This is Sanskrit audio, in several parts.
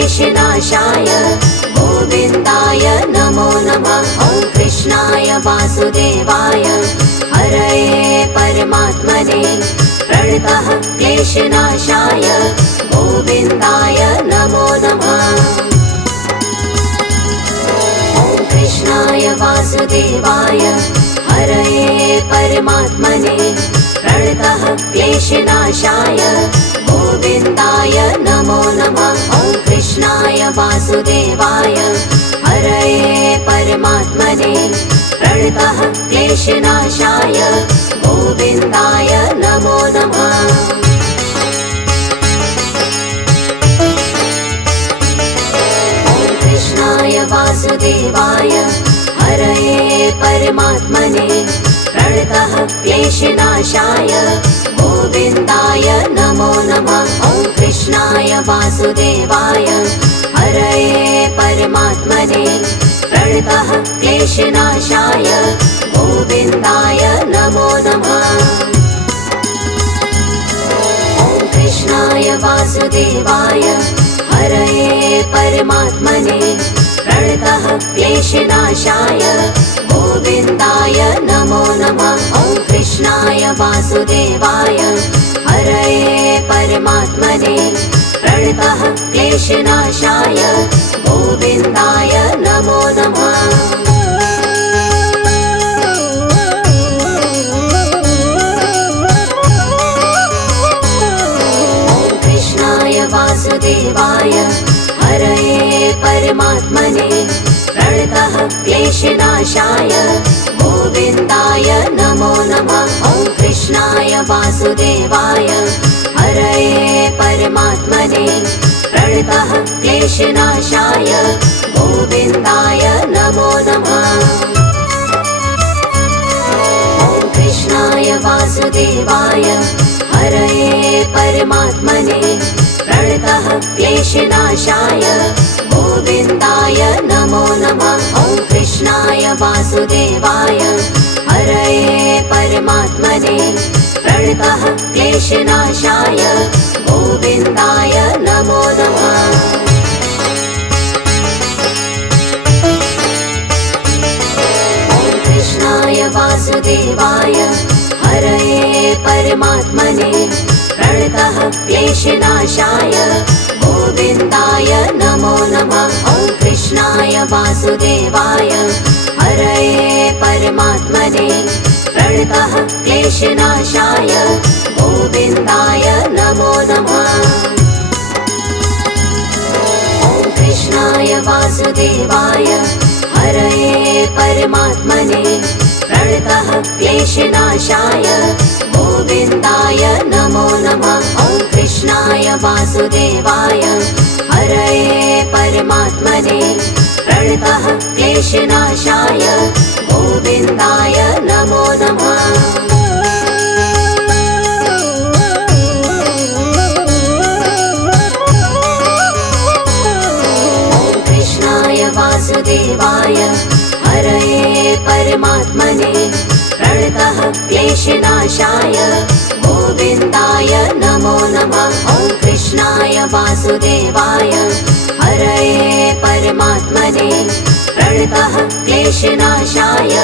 क्लेशनाशाय गोविन्दाय नमो नमः। ॐ कृष्णाय वासुदेवाय हरये परमात्मने प्रणतः क्लेशनाशाय गोविन्दाय नमो नमः। ॐ कृष्णाय वासुदेवाय हरये परमात्मने प्रणतः क्लेशनाशाय गोविन्दाय नमो नमः। ॐ कृष्णाय वासुदेवाय हरये परमात्मने प्रणतः क्लेशनाशाय गोविन्दाय नमो नमः। ॐ कृष्णाय वासुदेवाय हरये परमात्मने प्रणतः क्लेशनाशाय गोविन्दाय नमो नमः। ॐ कृष्णाय वासुदेवाय हरये परमात्मने प्रणतः क्लेशनाशाय गोविन्दाय नमो नमः। ॐ कृष्णाय वासुदेवाय हरये परमात्मने प्रणतः क्लेशनाशाय गोविन्दाय नमो नमः। ॐ कृष्णाय वासुदेवाय हरये परमात्मने प्रणतः क्लेशनाशाय गोविन्दाय नमो नमः। ॐ कृष्णाय वासुदेवाय हरये परमात्मने प्रणतः क्लेशनाशाय गोविन्दाय नमो नमः। ॐ कृष्णाय वासुदेवाय हरये परमात्मने प्रणतः क्लेशनाशाय गोविन्दाय नमो नमः। ॐ कृष्णाय वासुदेवाय हरये परमात्मने प्रणतः क्लेशनाशाय गोविन्दाय नमो नमः। ॐ कृष्णाय वासुदेवाय हरये परमात्मने प्रणतः क्लेशनाशाय गोविन्दाय नमो नमः। ॐ कृष्णाय वासुदेवाय हरये परमात्मने प्रणतः क्लेशनाशाय गोविन्दाय नमो नमः। ॐ कृष्णाय वासुदेवाय हरये परमात्मने प्रणतः क्लेशनाशाय गोविन्दाय नमो नमः। ॐ कृष्णाय वासुदेवाय हरये परमात्मने प्रणतः क्लेशनाशाय गोविन्दाय नमो नमः। ॐ कृष्णाय वासुदेवाय हरये परमात्मने प्रणतः क्लेशनाशाय गोविन्दाय नमो नमः। ॐ कृष्णाय वासुदेवाय हरये परमात्मने प्रणतः क्लेशनाशाय गोविन्दाय नमो नमः। ॐ कृष्णाय वासुदेवाय हरये परमात्मने प्रणतः क्लेशनाशाय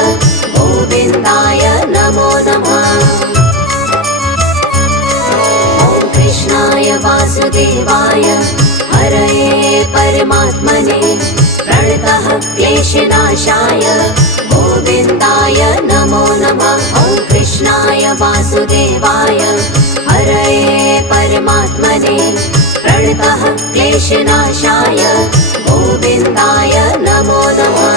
गोविन्दाय नमो नमः। ॐ कृष्णाय वासुदेवाय हरये परमात्मने प्रणतः क्लेशनाशाय गोविन्दाय नमो नमः। ॐ कृष्णाय वासुदेवाय हरये परमात्मने प्रणतः क्लेशनाशाय गोविन्दाय नमो नमः।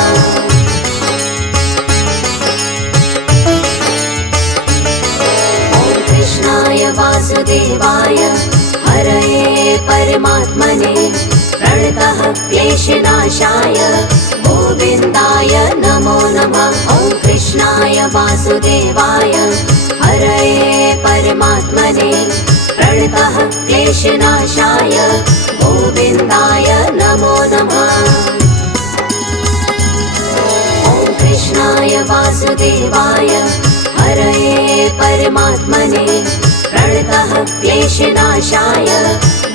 ॐ कृष्णाय वासुदेवाय हरये परमात्मने प्रणतः क्लेशनाशाय गोविन्दाय नमो नमः। ॐ कृष्णाय वासुदेवाय हरये परमात्मने प्रणतः क्लेशनाशाय गोविन्दाय नमो नमः। ॐ कृष्णाय वासुदेवाय हरये परमात्मने प्रणतः क्लेशनाशाय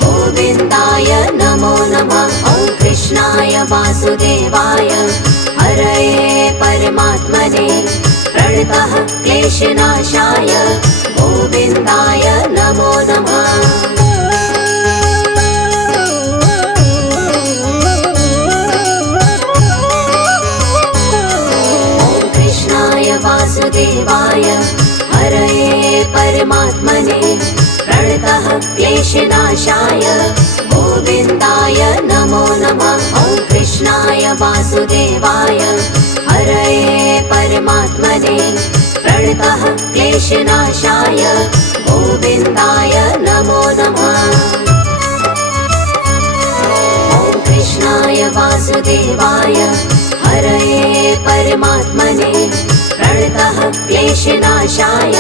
गोविन्दाय नमो नमः। वासुदेवाय हरये परमात्मने प्रणतः क्लेशनाशाय गोविन्दाय नमो नमः। वासुदेवाय हरये परमात्मने प्रणतः क्लेशनाशाय गोविन्दाय नमो नमः। ॐ कृष्णाय वासुदेवाय हरये परमात्मने प्रणतः क्लेशनाशाय गोविन्दाय नमो नमः। ॐ कृष्णाय वासुदेवाय हरये परमात्मने प्रणतः क्लेशनाशाय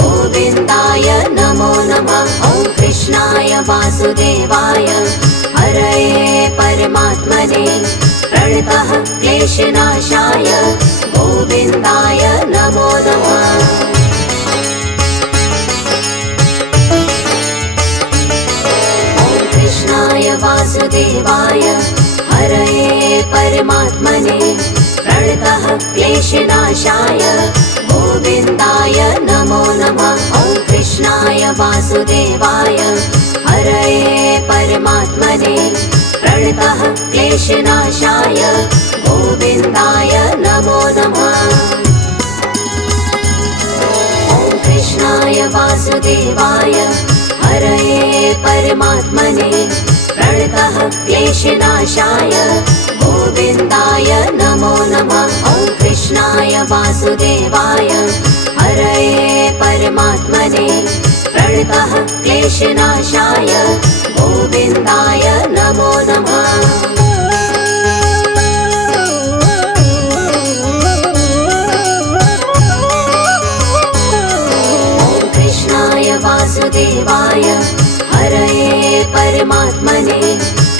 गोविन्दाय नमो नमः। ॐ कृष्णाय वासुदेवाय हरये परमात्मने प्रणतः क्लेशनाशाय गोविन्दाय नमो नमः। ॐ कृष्णाय वासुदेवाय हरये परमात्मने प्रणतः क्लेशनाशाय गोविन्दाय नमो नमः। ॐ कृष्णाय वासुदेवाय हरये परमात्मने प्रणतः क्लेशनाशाय गोविन्दाय नमो नमः। ॐ कृष्णाय वासुदेवाय हरये परमात्मने प्रणतः क्लेशनाशाय गोविन्दाय नमो नमः। ॐ कृष्णाय वासुदेवाय हरये परमात्मने प्रणतः क्लेशनाशाय गोविन्दाय नमो नमः। ॐ कृष्णाय वासुदेवाय हरये परमात्मने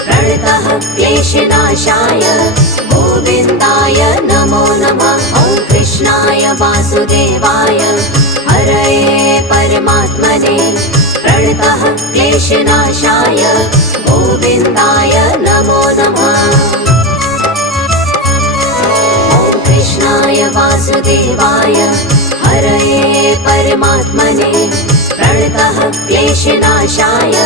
प्रणतः क्लेशनाशाय गोविन्दाय नमो नमः। ॐ कृष्णाय वासुदेवाय हरये परमात्मने प्रणतः क्लेशनाशाय गोविन्दाय नमो नमः। ॐ कृष्णाय वासुदेवाय हरये परमात्मने प्रणतः क्लेशनाशाय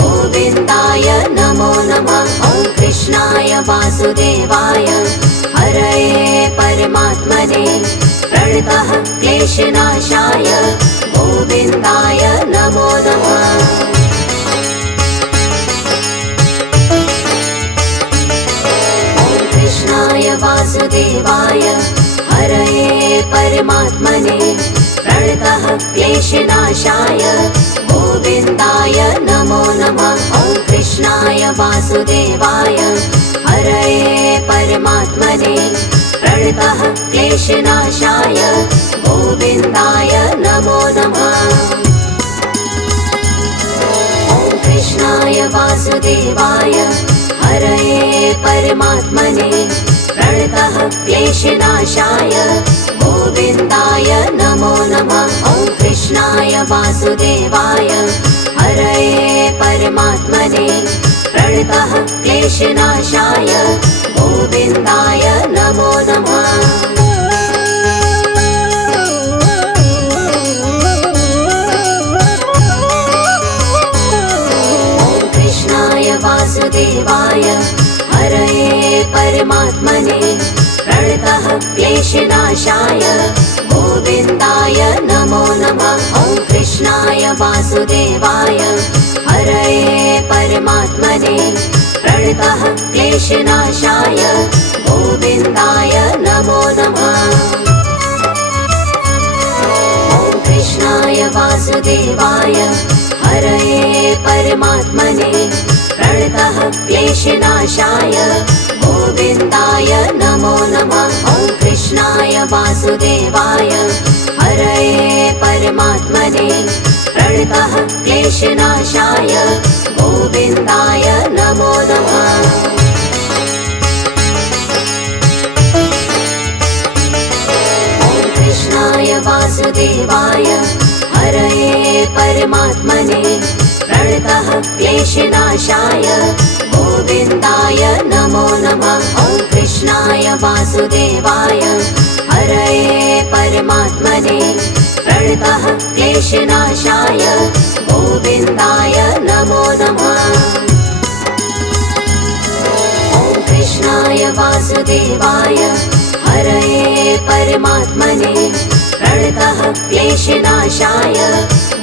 गोविन्दाय नमो नमः। ॐ कृष्णाय वासुदेवाय हरये परमात्मने प्रणतः क्लेशनाशाय गोविन्दाय नमो नमः। ॐ कृष्णाय वासुदेवाय हरये परमात्मने प्रणतः क्लेशनाशाय गोविन्दाय नमो नमः। ॐ कृष्णाय वासुदेवाय हरये परमात्मने प्रणतः क्लेशनाशाय गोविन्दाय नमो नमः। ॐ कृष्णाय वासुदेवाय हरये परमात्मने प्रणतः क्लेशनाशाय गोविन्दाय नमो नमः। ॐ कृष्णाय वासुदेवाय हरये परमात्मने प्रणतः क्लेशनाशाय गोविन्दाय नमो नमः। ॐ कृष्णाय वासुदेवाय हरये परमात्मने प्रणतः क्लेशनाशाय गोविन्दाय नमो नमः। ॐ कृष्णाय वासुदेवाय हरये परमात्मने प्रणतः क्लेशनाशाय गोविन्दाय नमो नमः। ॐ कृष्णाय वासुदेवाय हरये परमात्मने प्रणतः क्लेशनाशाय गोविन्दाय नमो नमः। ॐ कृष्णाय वासुदेवाय हरये परमात्मने प्रणतः क्लेशनाशाय गोविन्दाय नमो नमः। ॐ कृष्णाय वासुदेवाय हरये परमात्मने प्रणतः क्लेशनाशाय गोविन्दाय नमो नमः। ॐ वासुदेवाय हरये परमात्मने प्रणतः क्लेशनाशाय गोविन्दाय नमो नमः। ॐ कृष्णाय वासुदेवाय हरये परमात्मने प्रणतः क्लेशनाशाय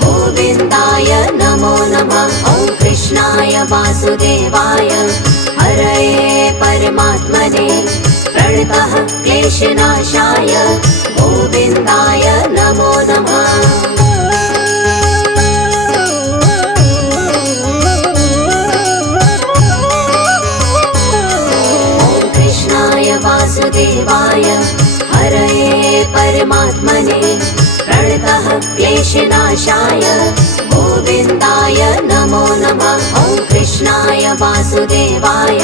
गोविन्दाय नमो नमः। ॐ कृष्णाय वासुदेवाय हरये परमात्मने प्रणतः क्लेशनाशाय गोविन्दाय नमो नमः। ॐ कृष्णाय वासुदेवाय हरये परमात्मने प्रणतः क्लेशनाशाय गोविन्दाय नमो नमः। ॐ कृष्णाय वासुदेवाय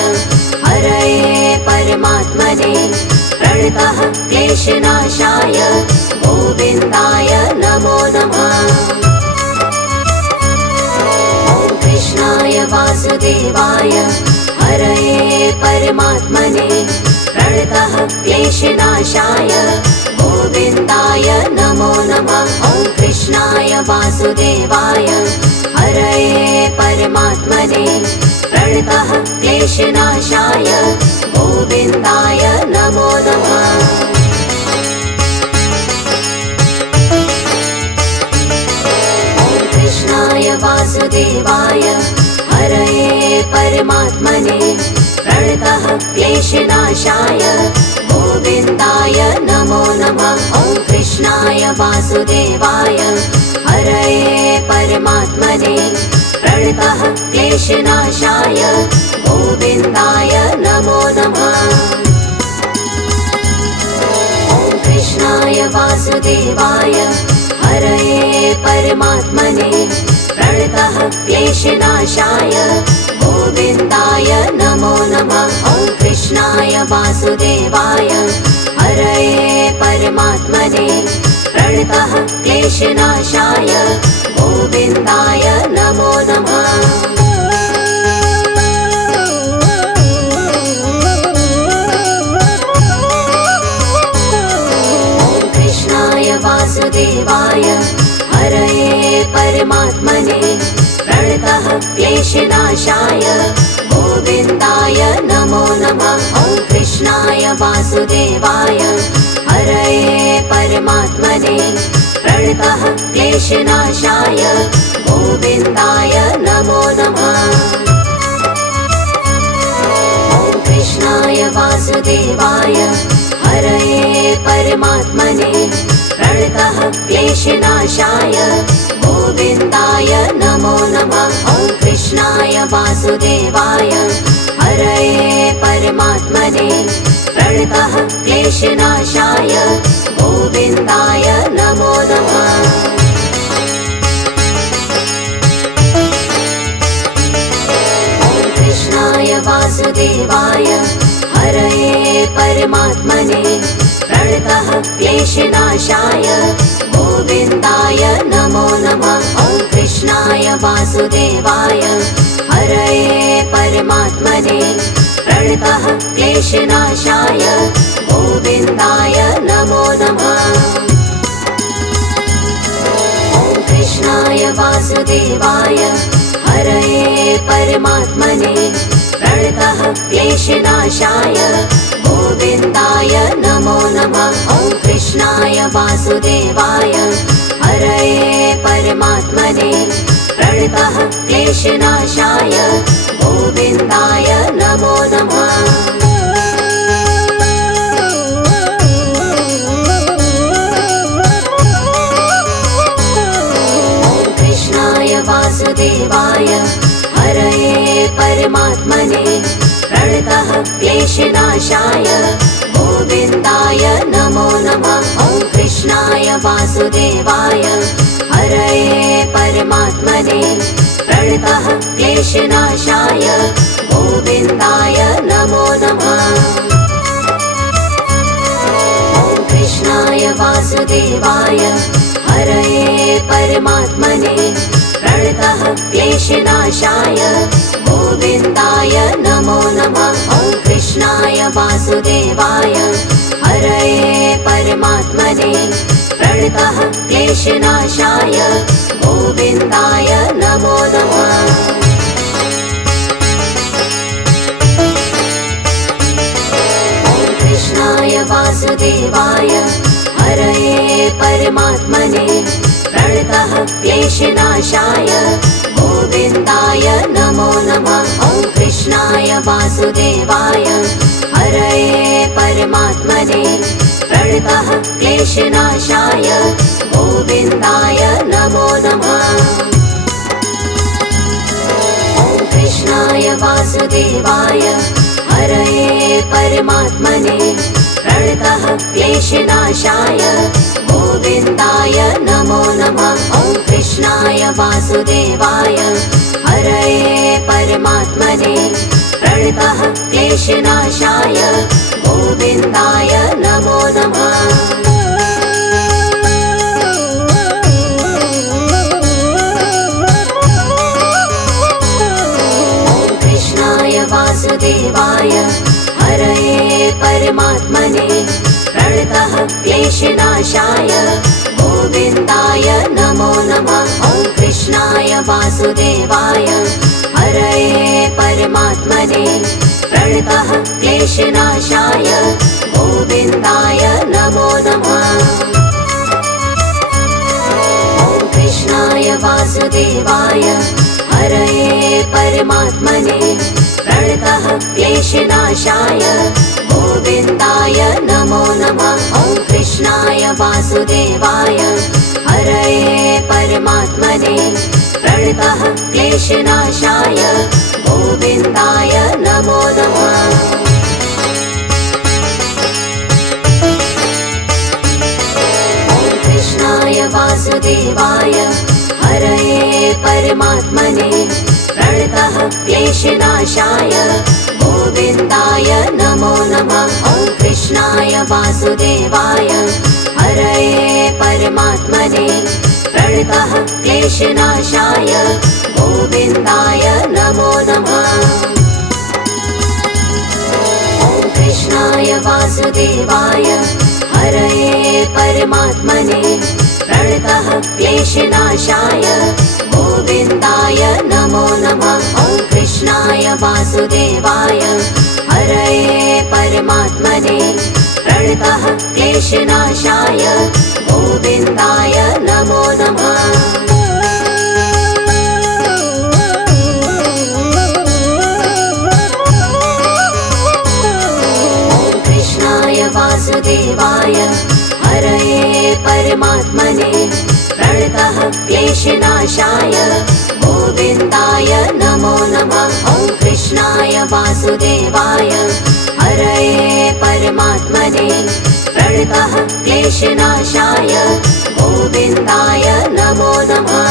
हरये परमात्मने प्रणतः क्लेशनाशाय गोविन्दाय नमो नमः। ॐ कृष्णाय वासुदेवाय हरये परमात्मने प्रणतः क्लेशनाशाय गोविन्दाय नमो नमः। ॐ कृष्णाय वासुदेवाय हरये परमात्मने प्रणतः क्लेशनाशाय गोविन्दाय नमो नमः। ॐ कृष्णाय वासुदेवाय हरये परमात्मने प्रणतः क्लेशनाशाय गोविन्दाय नमो नमः। ॐ कृष्णाय वासुदेवाय हरये परमात्मने प्रणतः क्लेशनाशाय गोविन्दाय नमो नमः। ॐ कृष्णाय वासुदेवाय हरये परमात्मने प्रणतः क्लेशनाशाय गोविन्दाय नमो नमः। ॐ कृष्णाय वासुदेवाय हरये परमात्मने प्रणतः क्लेशनाशाय गोविन्दाय नमो नमः। ॐ कृष्णाय वासुदेवाय हरये परमात्मने प्रणतः क्लेशनाशाय गोविन्दाय नमो नमः। ॐ कृष्णाय वासुदेवाय हरये परमात्मने प्रणतः क्लेशनाशाय गोविन्दाय नमो नमः। ॐ कृष्णाय वासुदेवाय हरये परमात्मने प्रणतः क्लेशनाशाय गोविन्दाय नमो नमः। ॐ कृष्णाय वासुदेवाय हरये परमात्मने प्रणतः क्लेशनाशाय गोविन्दाय नमो नमः। ॐ कृष्णाय वासुदेवाय हरये परमात्मने प्रणतः क्लेशनाशाय गोविन्दाय नमो नमः। ॐ कृष्णाय वासुदेवाय हरये परमात्मने प्रणतः क्लेशनाशाय गोविन्दाय नमो नमः। ॐ कृष्णाय वासुदेवाय हरये परमात्मने प्रणतः क्लेशनाशाय गोविन्दाय नमो नमः। ॐ कृष्णाय वासुदेवाय हरये परमात्मने प्रणतः क्लेशनाशाय गोविन्दाय नमो नमः। ॐ कृष्णाय वासुदेवाय हरये परमात्मने प्रणतः क्लेशनाशाय गोविन्दाय नमो नमः। ॐ कृष्णाय वासुदेवाय हरये परमात्मने प्रणतः क्लेशनाशाय गोविन्दाय नमो नमः। ॐ कृष्णाय वासुदेवाय हरये परमात्मने प्रणतः क्लेशनाशाय गोविन्दाय नमो नमः। ॐ कृष्णाय वासुदेवाय वासुदेवाय हरये परमात्मने प्रणतः क्लेशनाशाय गोविन्दाय नमो नमः। कृष्णाय वासुदेवाय हरये परमात्मने प्रणतः क्लेशनाशाय गोविन्दाय नमो नमः। ॐ कृष्णाय वासुदेवाय हरये परमात्मने प्रणतः क्लेशनाशाय गोविन्दाय नमो नमः। ॐ कृष्णाय वासुदेवाय हरये परमात्मने प्रणतः क्लेशनाशाय गोविन्दाय नमो नमः। ॐ कृष्णाय वासुदेवाय हरये परमात्मने प्रणतः क्लेशनाशाय गोविन्दाय नमो नमः। वासुदेवाय हरये परमात्मने प्रणतः क्लेशनाशाय गोविन्दाय नमो नमः। ॐ कृष्णाय वासुदेवाय हरये परमात्मने प्रणतः क्लेशनाशाय गोविन्दाय नमो नमः। ॐ कृष्णाय वासुदेवाय हरये परमात्मने प्रणतः क्लेशनाशाय गोविन्दाय नमो नमः। ॐ कृष्णाय वासुदेवाय हरये परमात्मने प्रणतः क्लेशनाशाय गोविन्दाय नमो नमः। ॐ कृष्णाय वासुदेवाय हरये परमात्मने प्रणतः क्लेशनाशाय गोविन्दाय नमो नमः। ॐ कृष्णाय वासुदेवाय हरये परमात्मने प्रणतः क्लेशनाशाय गोविन्दाय नमो नमः। ॐ कृष्णाय वासुदेवाय हरये परमात्मने प्रणतः क्लेशनाशाय गोविन्दाय नमो नमः। ॐ कृष्णाय वासुदेवाय हरये परमात्मने प्रणतः क्लेशनाशाय गोविन्दाय नमो नमः। ॐ कृष्णाय वासुदेवाय हरये परमात्मने प्रणतः क्लेशनाशाय गोविन्दाय नमो नमः। ॐ कृष्णाय वासुदेवाय हरये परमात्मने प्रणतः क्लेशनाशाय गोविन्दाय नमो नमः।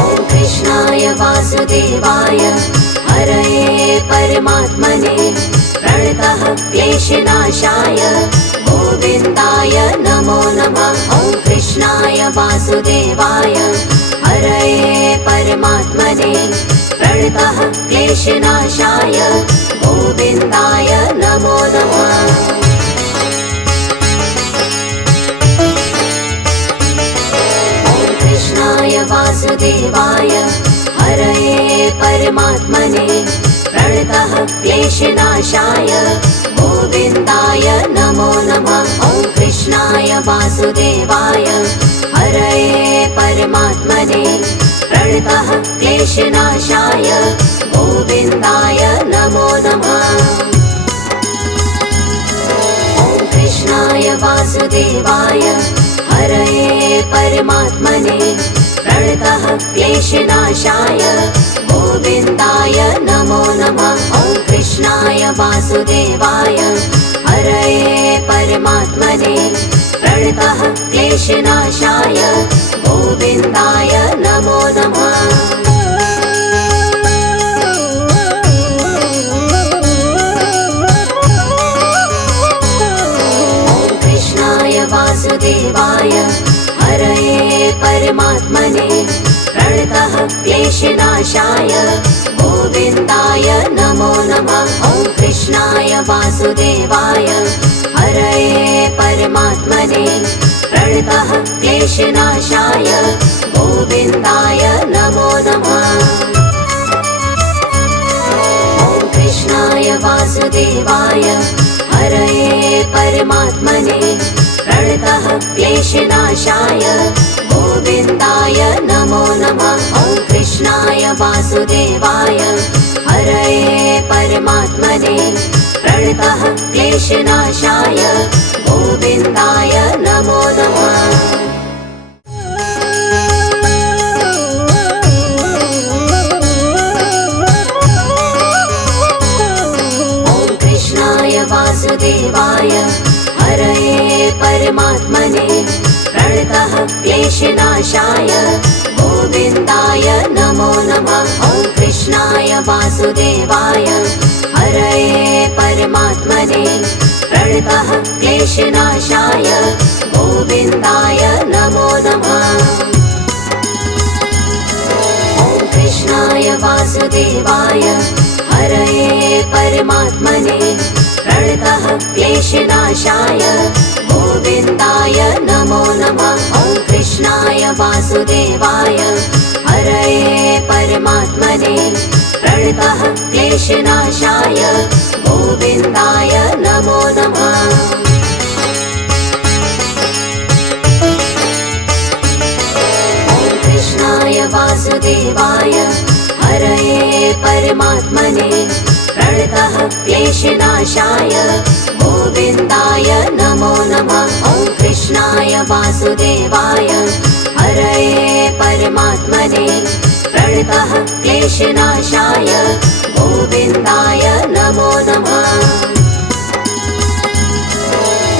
ॐ कृष्णाय वासुदेवाय हरये परमात्मने प्रणतः क्लेशनाशाय गोविन्दाय नमो नमः। ॐ कृष्णाय वासुदेवाय हरये परमात्मने प्रणतः क्लेशनाशाय गोविन्दाय नमो नमः। ॐ कृष्णाय वासुदेवाय हरये परमात्मने प्रणतः क्लेशनाशाय गोविन्दाय नमो नमः। ॐ कृष्णाय वासुदेवाय हरये परमात्मने प्रणतः क्लेशनाशाय गोविन्दाय नमो नमः। ॐ कृष्णाय वासुदेवाय हरये परमात्मने प्रणतः क्लेशनाशाय गोविन्दाय नमो नमः। ॐ कृष्णाय वासुदेवाय हरये परमात्मने प्रणतः क्लेशनाशाय गोविन्दाय नमो नमः। ॐ कृष्णाय वासुदेवाय हरये परमात्मने प्रणतः क्लेशनाशाय गोविन्दाय नमो नमः। ॐ कृष्णाय वासुदेवाय हरये परमात्मने प्रणतः क्लेशनाशाय गोविन्दाय नमो नमः। ॐ कृष्णाय वासुदेवाय हरये परमात्मने प्रणतः क्लेशनाशाय गोविन्दाय नमो नमः। ॐ कृष्णाय वासुदेवाय हरये परमात्मने प्रणतः क्लेशनाशाय गोविन्दाय नमो नमः। ॐ कृष्णाय वासुदेवाय हरये परमात्मने प्रणतः क्लेशनाशाय गोविन्दाय नमो नमः। ॐ कृष्णाय वासुदेवाय हरये परमात्मने प्रणतः क्लेशनाशाय गोविन्दाय नमो नमः। ॐ कृष्णाय वासुदेवाय हरये परमात्मने प्रणतः क्लेशनाशाय गोविन्दाय नमो नमः। ॐ कृष्णाय वासुदेवाय हरये परमात्मने प्रणतः क्लेशनाशाय गोविन्दाय नमो नमः। ॐ कृष्णाय वासुदेवाय हरये परमात्मने प्रणतः क्लेशनाशाय गोविन्दाय नमो नमः। ॐ कृष्णाय वासुदेवाय हरये परमात्मने प्रणतः क्लेशनाशाय गोविन्दाय नमो नमः।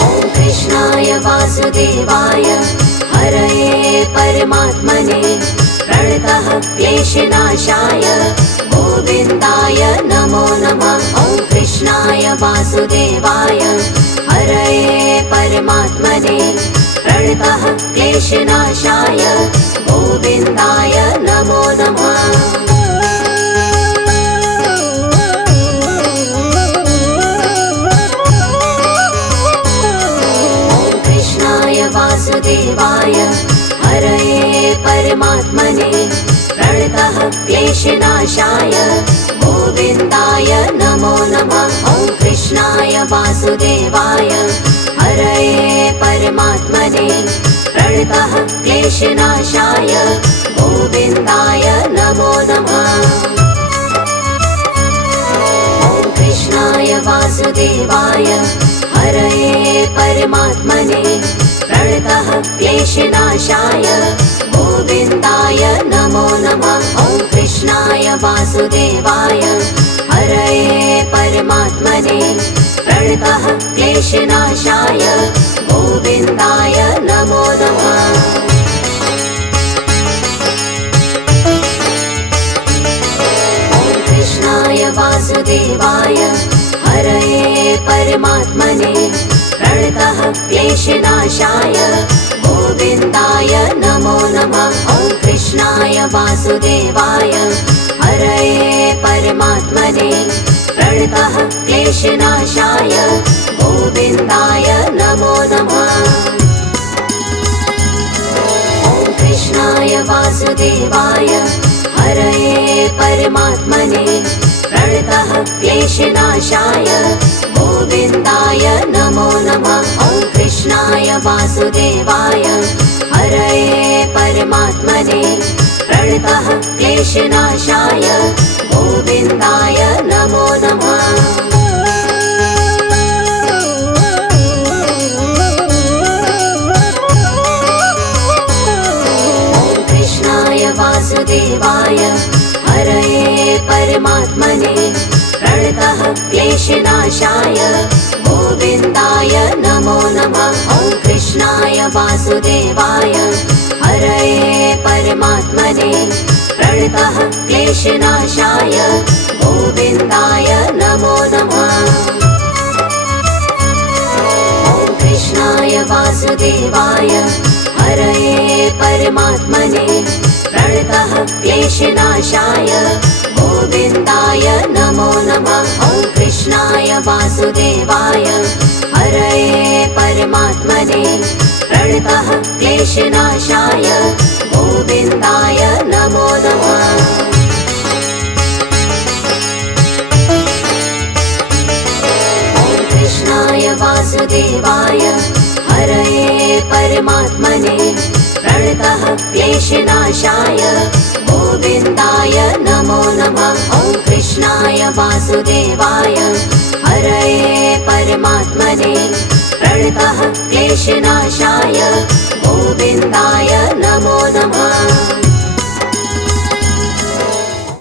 ॐ कृष्णाय वासुदेवाय हरये परमात्मने प्रणतः क्लेशनाशाय गोविन्दाय नमो नमः। ॐ कृष्णाय वासुदेवाय हरये परमात्मने प्रणतः क्लेशनाशाय गोविन्दाय नमो नमः। ॐ कृष्णाय वासुदेवाय हरये परमात्मने प्रणतः क्लेशनाशाय गोविन्दाय नमो नमः। ॐ कृष्णाय वासुदेवाय हरये परमात्मने प्रणतः क्लेशनाशाय गोविन्दाय नमो नमः। ॐ कृष्णाय वासुदेवाय हरये परमात्मने प्रणतः क्लेशनाशाय गोविन्दाय नमो नमः। ॐ कृष्णाय वासुदेवाय हरये परमात्मने प्रणतः क्लेशनाशाय गोविन्दाय नमो नमः। ॐ कृष्णाय वासुदेवाय हरये परमात्मने प्रणतः क्लेशनाशाय गोविन्दाय नमो नमः। ॐ कृष्णाय वासुदेवाय हरये परमात्मने प्रणतः क्लेशनाशाय गोविन्दाय नमो नमः। ॐ कृष्णाय वासुदेवाय हरये परमात्मने प्रणतः क्लेशनाशाय गोविन्दाय नमो नमः। ॐ कृष्णाय वासुदेवाय हरये परमात्मने प्रणतः क्लेशनाशाय गोविन्दाय नमो नमः। ॐ कृष्णाय वासुदेवाय हरये परमात्मने प्रणतः क्लेशनाशाय गोविन्दाय नमो नमः। ॐ कृष्णाय वासुदेवाय हरये परमात्मने प्रणतः क्लेशनाशाय गोविन्दाय नमो नमः। ॐ कृष्णाय वासुदेवाय हरये परमात्मने प्रणतः क्लेशनाशाय गोविन्दाय नमो नमः। ॐ कृष्णाय कृष्णाय वासुदेवाय हरये परमात्मने प्रणतः क्लेशनाशाय गोविन्दाय नमो नमः। ॐ कृष्णाय वासुदेवाय हरये परमात्मने प्रणतः क्लेशनाशाय गोविन्दाय नमो नमः। ॐ कृष्णाय वासुदेवाय हरये परमात्मने प्रणतः क्लेशनाशाय गोविन्दाय नमो नमः।